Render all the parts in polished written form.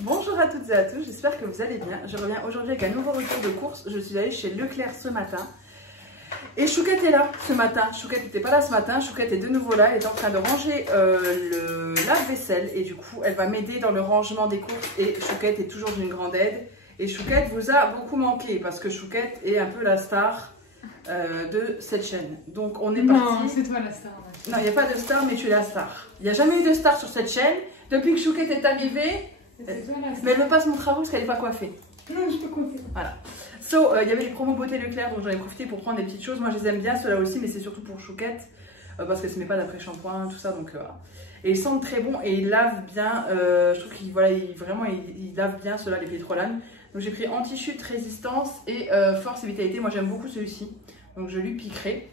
Bonjour à toutes et à tous, j'espère que vous allez bien. Je reviens aujourd'hui avec un nouveau retour de course. Je suis allée chez Leclerc ce matin. Et Chouquette est là ce matin. Chouquette n'était pas là ce matin, Chouquette est de nouveau là. Elle est en train de ranger le lave-vaisselle. Et du coup, elle va m'aider dans le rangement des courses. Et Chouquette est toujours d'une grande aide. Et Chouquette vous a beaucoup manqué parce que Chouquette est un peu la star de cette chaîne. Donc on est parti. Non, c'est toi la star. Non, il n'y a pas de star, mais tu es la star. Il n'y a jamais eu de star sur cette chaîne. Depuis que Chouquette est arrivée, mais elle me passe mon travail parce qu'elle n'est pas coiffée. Non, je peux coiffer. Voilà. So, il y avait les promos beauté Leclerc, donc j'en ai profité pour prendre des petites choses. Moi, je les aime bien, ceux-là aussi, mais c'est surtout pour Chouquette. Parce qu'elle ne se met pas d'après-shampoing, tout ça. Donc, voilà. Et ils sentent très bon et ils lavent bien. Je trouve qu'ils voilà, ils lavent bien, ceux-là, les Pétrolanes. Donc, j'ai pris anti-chute, résistance et force et vitalité. Moi, j'aime beaucoup celui-ci. Donc, je lui piquerai.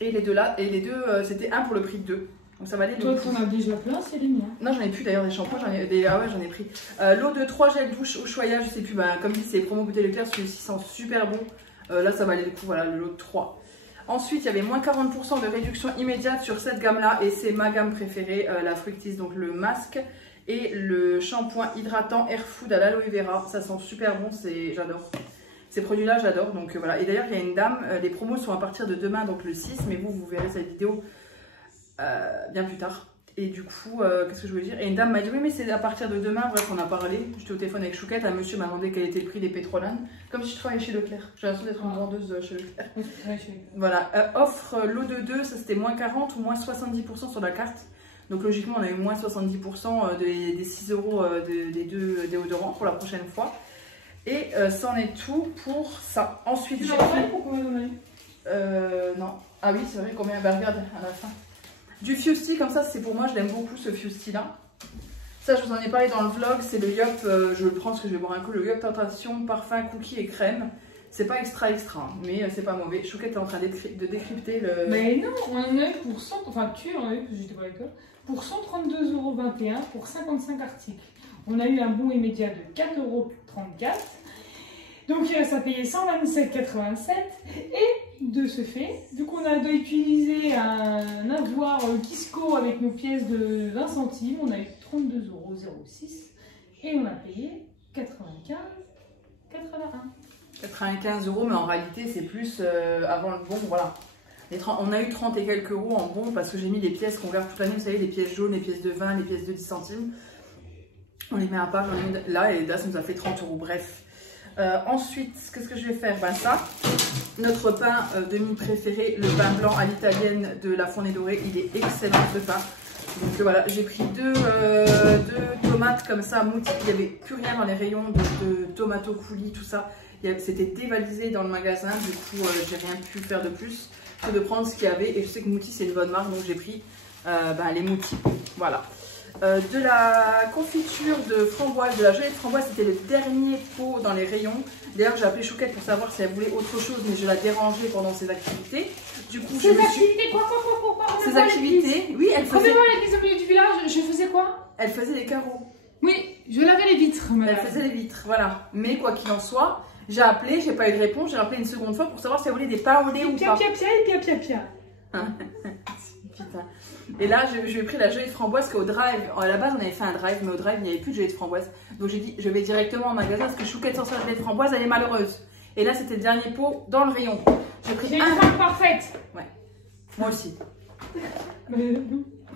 Et les deux là, c'était un pour le prix de deux. Donc ça valait le Toi, coup. t'en as déjà plein, c'est les miens. Non, j'en ai plus d'ailleurs des shampoings, ah ouais, j'en ai pris. L'eau de 3 gels douche au Ushuaïa, je sais plus, comme dit, c'est promo beauté Leclerc, celui-ci sent super bon. Là, ça valait le coup, voilà, le lot de 3. Ensuite, il y avait moins 40% de réduction immédiate sur cette gamme-là, et c'est ma gamme préférée, la Fructis, donc le masque et le shampoing hydratant Air Food à l'aloe vera. Ça sent super bon, j'adore. Ces produits-là, j'adore. Donc voilà. Et d'ailleurs, il y a une dame, les promos sont à partir de demain, donc le 6, mais vous verrez cette vidéo bien plus tard. Et du coup, qu'est-ce que je voulais dire? Et une dame m'a dit oui, mais c'est à partir de demain. Bref, on a parlé. J'étais au téléphone avec Chouquette. Un monsieur m'a demandé quel était le prix des Pétrolanes. Comme si je travaillais chez Leclerc. J'ai l'impression d'être une vendeuse chez Leclerc. Voilà. Offre lot de 2, ça c'était moins 40 ou moins 70% sur la carte. Donc logiquement, on a eu moins 70% des 6 € des deux déodorants pour la prochaine fois. Et c'en est tout pour ça. Ensuite, j'ai pris... non. Ah oui, c'est vrai, combien? Bah regarde, à la fin. Du Fusti, comme ça, c'est pour moi, je l'aime beaucoup ce Fusti là. Ça, je vous en ai parlé dans le vlog, c'est le Yop, je le prends parce que je vais boire un coup, le Yop Tentation, parfum, cookie et crème. C'est pas extra, mais c'est pas mauvais. Chouquette est en train de décrypter le... Mais non, on en a eu pour 100, enfin tu en as eu, parce que j'étais pas avec toi, pour 132,21 € pour 55 articles. On a eu un bon immédiat de 4,34 €. Donc il reste à payer 127,87 € et de ce fait, vu qu'on a utiliser un avoir Kisco avec nos pièces de 20 centimes, on a eu 32,06 € et on a payé 95,81 €. 95 €, mais en réalité c'est plus avant le bon, voilà. On a eu 30 et quelques euros en bon parce que j'ai mis les pièces qu'on garde toute l'année, vous savez, les pièces jaunes, les pièces de 20, les pièces de 10 centimes. On les met à part, là et là ça nous a fait 30 €, bref. Ensuite, qu'est-ce que je vais faire? Ben ça, notre pain demi préféré, le pain blanc à l'italienne de la Fournée Dorée, il est excellent ce pain. Donc voilà, j'ai pris deux tomates comme ça, moutis. Il n'y avait plus rien dans les rayons de tomato coulis, tout ça. C'était dévalisé dans le magasin, du coup j'ai rien pu faire de plus que de prendre ce qu'il y avait. Et je sais que Moutis c'est une bonne marque, donc j'ai pris les Moutis. Voilà. De la confiture de framboise, de la gelée de framboise, c'était le dernier pot dans les rayons. D'ailleurs, j'ai appelé Chouquette pour savoir si elle voulait autre chose, mais je la dérangeais pendant ses activités. Du coup, Ses activités, quoi Ses activités, oui, elle faisait... Revenez-moi à l'église au milieu du village, je faisais quoi? Elle faisait les carreaux. Oui, je lavais les vitres, madame. Elle faisait les vitres, voilà. Mais quoi qu'il en soit, j'ai appelé, j'ai pas eu de réponse, j'ai rappelé une seconde fois pour savoir si elle voulait des pains au lait ou pas. Putain. Et là, je lui ai pris la gelée de framboise qu'au drive, à la base on avait fait un drive, mais au drive il n'y avait plus de gelée de framboise. Donc j'ai dit, je vais directement au magasin parce que Chouquette sans sa gelée de framboise, elle est malheureuse. Et là, c'était le dernier pot dans le rayon. J'ai pris une femme parfaite. Ouais, moi aussi.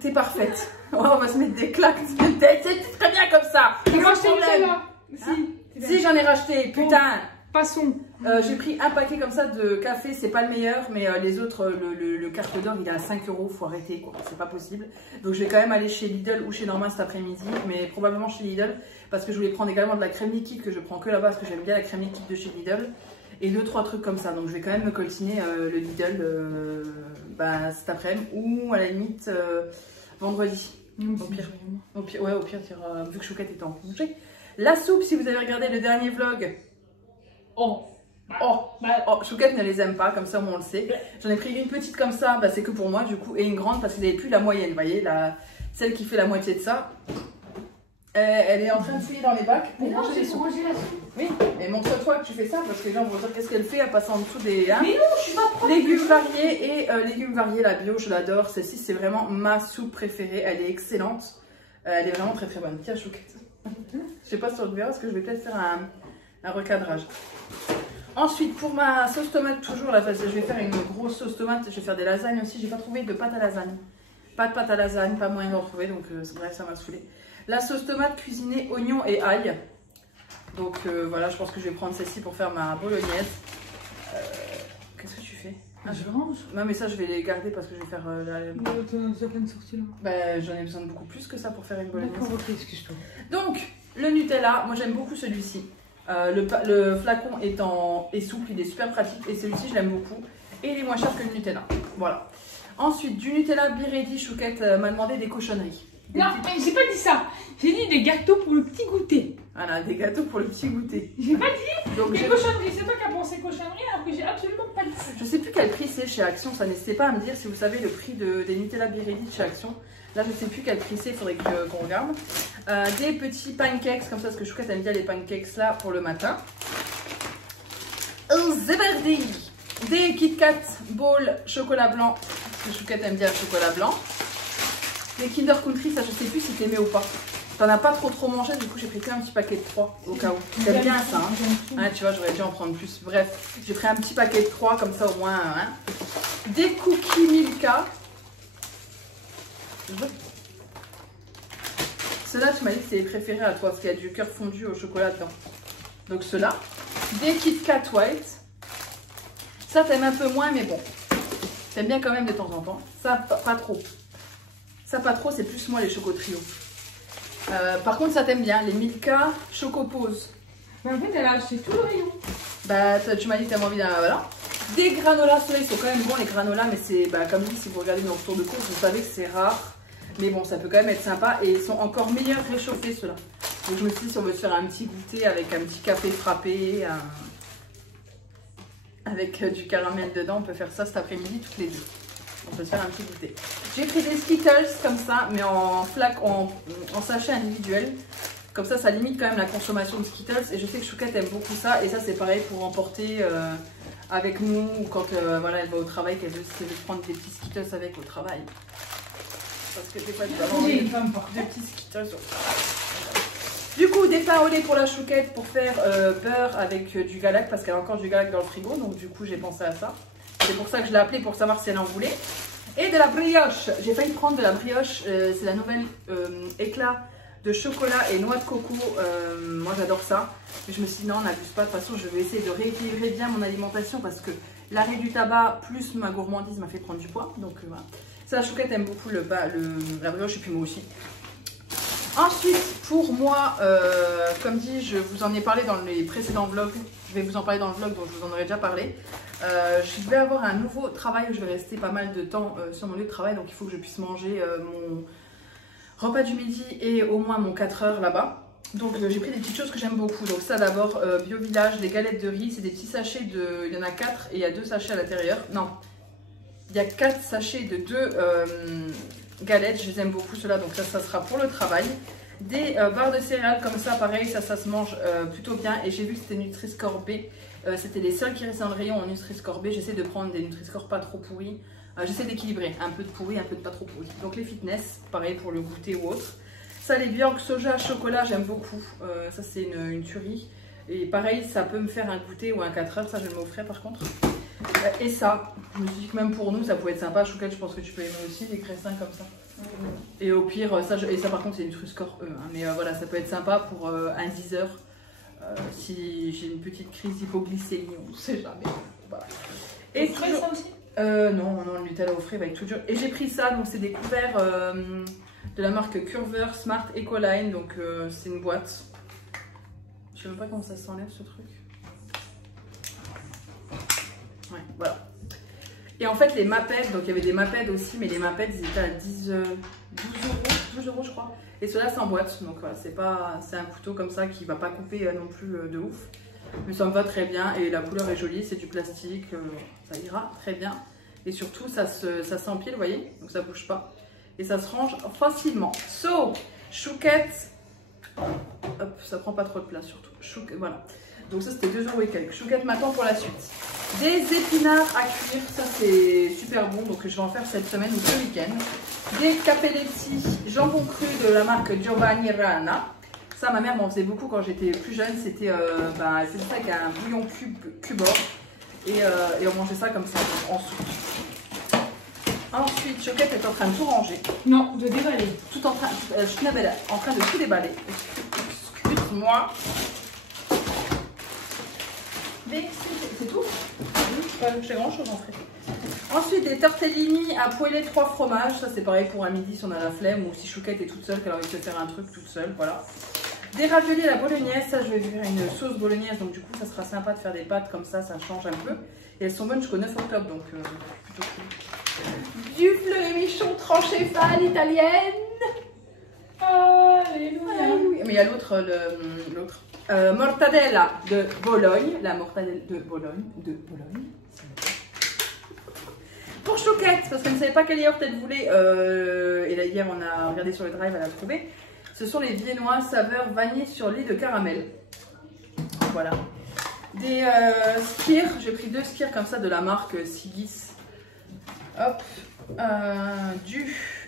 T'es parfaite. Oh, on va se mettre des claques. C'est très bien comme ça. J'ai racheté une celle-là. Si, j'en ai racheté, putain. Passons. J'ai pris un paquet comme ça de café, c'est pas le meilleur, mais les autres, le carte d'or il est à 5 €, faut arrêter quoi, c'est pas possible. Donc je vais quand même aller chez Lidl ou chez Norma cet après-midi, mais probablement chez Lidl, parce que je voulais prendre également de la crème liquide que je prends que là-bas, parce que j'aime bien la crème liquide de chez Lidl, et 2-3 trucs comme ça. Donc je vais quand même me coltiner le Lidl cet après-midi, ou à la limite vendredi. Au pire, vu que Chouquette est en congé. La soupe, si vous avez regardé le dernier vlog. Chouquette ne les aime pas, comme ça on le sait. J'en ai pris une petite comme ça, c'est que pour moi du coup, et une grande parce que vous n'avez plus la moyenne, vous voyez, celle qui fait la moitié de ça. Elle est en train de fouiller dans les bacs pour manger les soupes. Oui, mais montre-toi que tu fais ça parce que les gens vont dire qu'est-ce qu'elle fait, elle passe en dessous des... Hein, mais non, je suis pas propre. Légumes variés et légumes variés, la bio, je l'adore. Celle-ci, c'est vraiment ma soupe préférée, elle est excellente. Elle est vraiment très très bonne. Tiens, Chouquette. Je sais pas si on le verra parce que je vais peut-être faire un recadrage. Ensuite, pour ma sauce tomate, toujours là, parce que je vais faire une grosse sauce tomate. Je vais faire des lasagnes aussi. J'ai pas trouvé de pâte à lasagne. Pas de pâte à lasagne, pas moyen d'en trouver. Donc, bref, ça m'a saoulé. La sauce tomate cuisinée oignon et ail. Donc, voilà, je pense que je vais prendre celle-ci pour faire ma bolognaise. Qu'est-ce que tu fais? Ah, je range. Non, mais ça, je vais les garder parce que je vais faire T'as plein de sorties là. Bah, j'en ai besoin de beaucoup plus que ça pour faire une bolognaise. D'accord, ok, excuse-toi. Donc, le Nutella, moi j'aime beaucoup celui-ci. Le flacon est souple, il est super pratique et celui-ci je l'aime beaucoup. Et il est moins cher que le Nutella. Voilà. Ensuite, du Nutella Biredi, Chouquette m'a demandé des cochonneries. Non, mais j'ai pas dit ça. J'ai dit des gâteaux pour le petit goûter. Voilà, des gâteaux pour le petit goûter. J'ai pas dit donc, des cochonneries. C'est toi qui as pensé cochonneries alors que j'ai absolument pas dit ça. Je sais plus quel prix c'est chez Action. Ça n'hésitez pas à me dire si vous savez le prix des Nutella Biredi de chez Action. Là, je sais plus quel prix c'est, il faudrait qu'on regarde. Des petits pancakes, comme ça, parce que Chouquette aime bien les pancakes là pour le matin. Zeberdi. Des Kit Kat Ball chocolat blanc, parce que Chouquette aime bien le chocolat blanc. Les Kinder Country, ça je sais plus si t'aimais ou pas. T'en as pas trop mangé, du coup j'ai pris qu'un petit paquet de 3 au cas où. T'aimes bien ça, hein? Tu vois, j'aurais dû en prendre plus. Bref, j'ai pris un petit paquet de 3 comme ça au moins. Hein. Des cookies Milka. Ceux-là, tu m'as dit que c'est les préférés à toi parce qu'il y a du cœur fondu au chocolat dedans. Donc ceux-là. Des Kit Kat White. Ça, t'aimes un peu moins, mais bon. T'aimes bien quand même de temps en temps. Ça, pas trop. Ça, pas trop, c'est plus moi les Choco Trio. Par contre, ça t'aime bien. Les Milka Choco Pose. Mais en fait, elle a acheté tout le rayon. Bah, tu m'as dit que t'avais envie d'un. Voilà. Des granolas, ceux-là, ils sont quand même bons, les granolas, mais c'est, bah, comme dit, si vous regardez nos retours de course, vous savez que c'est rare. Mais bon, ça peut quand même être sympa. Et ils sont encore meilleurs réchauffés, ceux-là. Donc, je me suis dit, si on veut se faire un petit goûter avec un petit café frappé, avec du caramel dedans, on peut faire ça cet après-midi, toutes les deux. On peut se faire un petit goûter. J'ai pris des Skittles comme ça, mais en sachet individuel. Comme ça limite quand même la consommation de Skittles. Et je sais que Chouquette aime beaucoup ça. Et ça, c'est pareil pour emporter avec nous. Ou quand voilà, elle va au travail, qu'elle veut prendre des petits Skittles avec au travail. Parce que des fois, tu vas avoir des petits Skittles au travail. Du coup, des pains au lait pour la Chouquette pour faire beurre avec du Galac. Parce qu'elle a encore du Galac dans le frigo. Donc du coup, j'ai pensé à ça. C'est pour ça que je l'ai appelée pour savoir si elle en voulait. Et de la brioche. J'ai failli prendre de la brioche. C'est la nouvelle éclat de chocolat et noix de coco. Moi j'adore ça. Mais je me suis dit non, on n'abuse pas. De toute façon, je vais essayer de rééquilibrer bien mon alimentation parce que l'arrêt du tabac plus ma gourmandise m'a fait prendre du poids. Donc voilà. Ça, la Chouquette aime beaucoup la brioche et puis moi aussi. Ensuite, pour moi, comme dit, je vous en ai parlé dans les précédents vlogs. Je vais vous en parler dans le vlog dont je vous en aurais déjà parlé. Je vais avoir un nouveau travail où je vais rester pas mal de temps sur mon lieu de travail. Donc il faut que je puisse manger mon repas du midi et au moins mon 4 heures là-bas. Donc j'ai pris des petites choses que j'aime beaucoup. Donc ça d'abord, Bio Village, des galettes de riz. C'est des petits sachets de... Il y en a 4 et il y a 2 sachets à l'intérieur. Non, il y a 4 sachets de 2 galettes. Je les aime beaucoup ceux-là. Donc ça sera pour le travail. Des barres de céréales comme ça, pareil, ça se mange plutôt bien. Et j'ai vu que c'était Nutri-Score B. C'était les seuls qui restaient dans le rayon en Nutri-Score B. J'essaie de prendre des Nutri-Score pas trop pourris. J'essaie d'équilibrer, un peu de pourri, un peu de pas trop pourri. Donc les fitness, pareil pour le goûter ou autre. Ça, les Bjork soja chocolat, j'aime beaucoup. Ça, c'est une tuerie. Et pareil, ça peut me faire un goûter ou un 4 heures. Ça, je m'offrais par contre. Et ça, je me suis dit que même pour nous, ça pouvait être sympa. Chouquette, je pense que tu peux aimer aussi, des graissins comme ça. Et au pire, ça par contre, c'est une Nutri-Score E. Hein. Mais voilà, ça peut être sympa pour un 10 heures. Si j'ai une petite crise d'hypoglycémie, on ne sait jamais. Voilà. Et frais, ça aussi non, le Nutella au frais va être tout dur. Et j'ai pris ça, donc c'est des couverts de la marque Curver Smart Ecoline. Donc c'est une boîte. Je sais même pas comment ça s'enlève ce truc. Ouais, voilà. Et en fait, les Maped, donc il y avait des Maped aussi, mais les Maped ils étaient à 12 euros je crois. Et ceux-là c'est en boîte, donc voilà, c'est un couteau comme ça qui va pas couper non plus de ouf. Mais ça me va très bien et la couleur est jolie, c'est du plastique, ça ira très bien. Et surtout ça s'empile, vous voyez, donc ça bouge pas. Et ça se range facilement. So, Chouquette, hop, ça prend pas trop de place surtout. Chouquette, voilà. Donc ça c'était 2 euros et quelques. Chouquette m'attend pour la suite. Des épinards à cuire, ça c'est super bon, donc je vais en faire cette semaine ou ce week-end. Des capelletti jambon cru de la marque Giovanni Rana. Ça, ma mère m'en faisait beaucoup quand j'étais plus jeune. C'était ça avec un bouillon cubord. Et on mangeait ça comme ça, en soupe. Ensuite, Choquette est en train de tout ranger. Non, de déballer. Tout en train, Schnapp est en train de tout déballer. Excuse-moi. Mais c'est tout. J'ai grand chose en fait. Ensuite, des tortellini à poêler 3 fromages. Ça, c'est pareil pour un midi si on a la flemme ou si Chouquette est toute seule, qu'elle a envie de se faire un truc toute seule. Voilà. Des raviolis à la bolognaise. Ça, je vais faire une sauce bolognaise. Donc, du coup, ça sera sympa de faire des pâtes comme ça. Ça change un peu. Et elles sont bonnes jusqu'au 9 octobre. Donc, plutôt cool. Du fleuret michon tranché fan italienne. Alléluia. Mais il y a l'autre. Mortadella de Bologne. La mortadella de Bologne. Pour Chouquette, parce qu'elle ne savait pas quelle yaourt elle voulait, et là hier on a regardé sur le drive, elle a trouvé. Ce sont les viennois saveur vanille sur lait de caramel. Voilà. Des skirs, j'ai pris 2 skirs comme ça de la marque Sigis. Hop.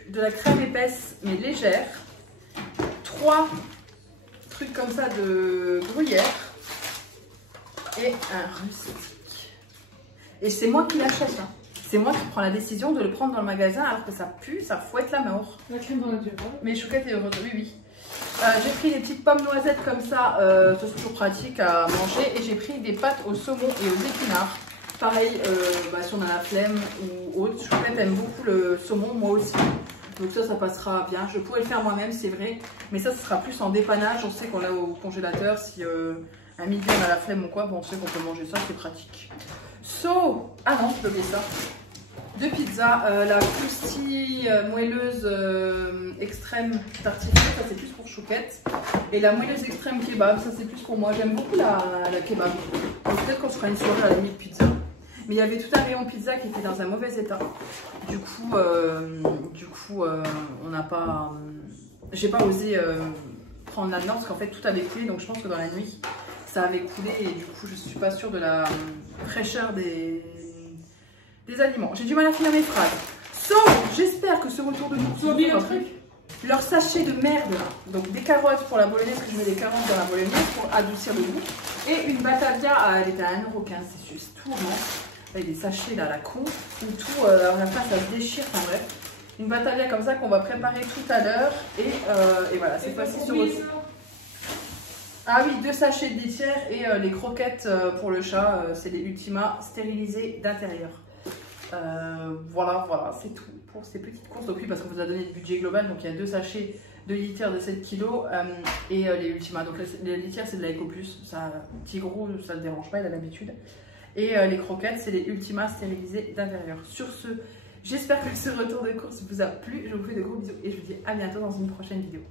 De la crème épaisse mais légère. 3 trucs comme ça de gruyère. Et un rustique. Et c'est moi qui l'achète. Hein. C'est moi qui prends la décision de le prendre dans le magasin alors que ça pue, ça fouette la mort. La crème dans la durée. Mais Chouquette est heureuse, oui. J'ai pris des petites pommes noisettes comme ça, c'est toujours pratique à manger. Et j'ai pris des pâtes au saumon et aux épinards. Pareil, si on a la flemme ou autre. Chouquette aime beaucoup le saumon, moi aussi. Donc ça passera bien. Je pourrais le faire moi-même, c'est vrai. Mais ça, ce sera plus en dépannage. On sait qu'on l'a au congélateur. Si un midi on a la flemme ou quoi, bon, on sait qu'on peut manger ça, c'est pratique. Ah non, je peux oublier ça. 2 pizzas, la croustille moelleuse extrême tartiflée, ça c'est plus pour Chouquette. Et la moelleuse extrême kebab, ça c'est plus pour moi. J'aime beaucoup la kebab. Peut-être qu'on se fera une soirée à la limite pizza. Mais il y avait tout un rayon pizza qui était dans un mauvais état. Du coup, on n'a pas... j'ai pas osé prendre là-dedans parce qu'en fait tout avait coulé. Donc je pense que dans la nuit, ça avait coulé et du coup je suis pas sûre de la fraîcheur des aliments. J'ai du mal à finir mes phrases. J'espère que ce retour de nous bien un truc. Leur sachet de merde, donc des carottes pour la bolognaise, que je mets des carottes dans la bolognaise pour adoucir le goût. Et une batavia, elle était à 1,15 €, c'est juste tout rond. Avec des sachets là, la con, où tout, à la fin ça se déchire, enfin bref. Une batavia comme ça qu'on va préparer tout à l'heure. Et voilà, cette fois-ci sur le... Ah oui, 2 sachets de litière et les croquettes pour le chat, c'est les Ultima stérilisées d'intérieur. Voilà, c'est tout pour ces petites courses. Donc oui, parce qu'on vous a donné le budget global, donc il y a 2 sachets de litière de 7 kg et les Ultima. Donc les litières, c'est de la Eco Plus, ça, petit gros, ça ne le dérange pas, il a l'habitude. Et les croquettes, c'est les Ultima stérilisées d'intérieur. Sur ce, j'espère que ce retour de course vous a plu. Je vous fais de gros bisous et je vous dis à bientôt dans une prochaine vidéo.